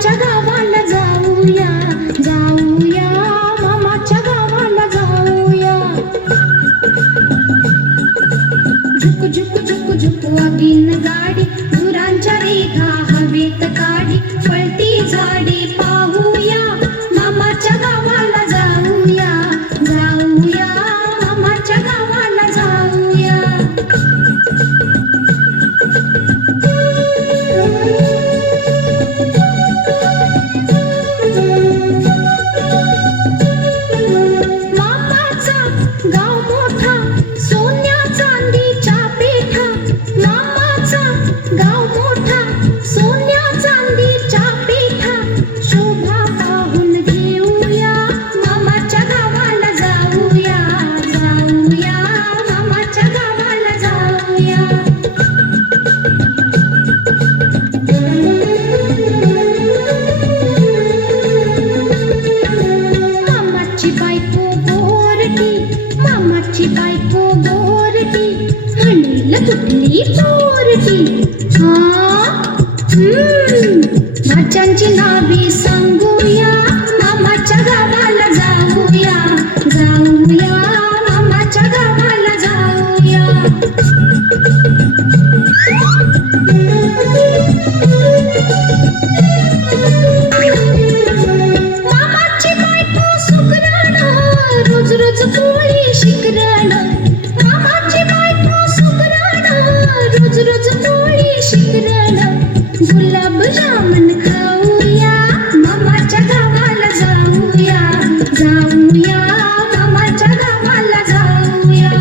मामाच्या गावाला जाऊया, जाऊया, मामाच्या गावाला जाऊया. झुक झुक झुक झुक वागीन गाडी, धुरांच्या रेघा हवेत काढी, पळती झाडी पाहूया, मामाच्या गावाला जाऊया, जाऊया, मामाच्या गावाला जाऊया. मामाचा गाव मोठा, सोन्या चांदीच्या पेठा. मामाचा गाव मोठा, सोन्या चांदीच्या पेठा. शोभा पाहून घेऊया, मामाच्या गावाला जाऊया, जाऊया, मामाच्या गावाला जाऊया. मामाची बायको गोरटी, मामाची बायको गोरटी, म्हणेल कुठली चोरटी. भाच्यांची नावे सांगूया, मामाच्या गावाला जाऊया, जाऊया, मामाच्या गावाला जाऊया. मामाची बायको सुगरण, रोज रोज पोळी शिकरण. मामाची बायको सुगरण, रोज रोज पोळी शिकरण. गुलाब जामुन खाऊया, मामाच्या गावाला जाऊया, जाऊया, मामाच्या गावाला जाऊया.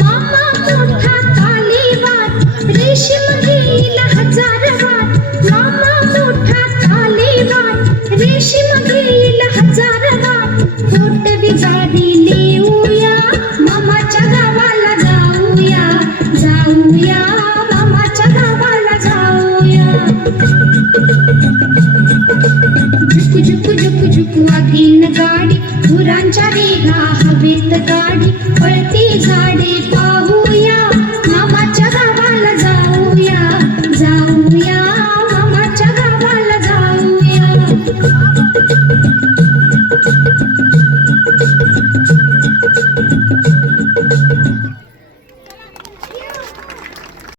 मामा मोठा तालीवार, रेशीम घेईल 1000 वार. मामा मोठा तालीवार, रेशीम घेईल 1000 वार. पोटवी गाडी लिहूया, मामाच्या गावाला जाऊया, जाऊया, मामाच्या गावाला जाऊया. झुक झुक झुक झुक वागीन गाडी, धुरांच्या रेघा हवेत काढी, पळती झाडे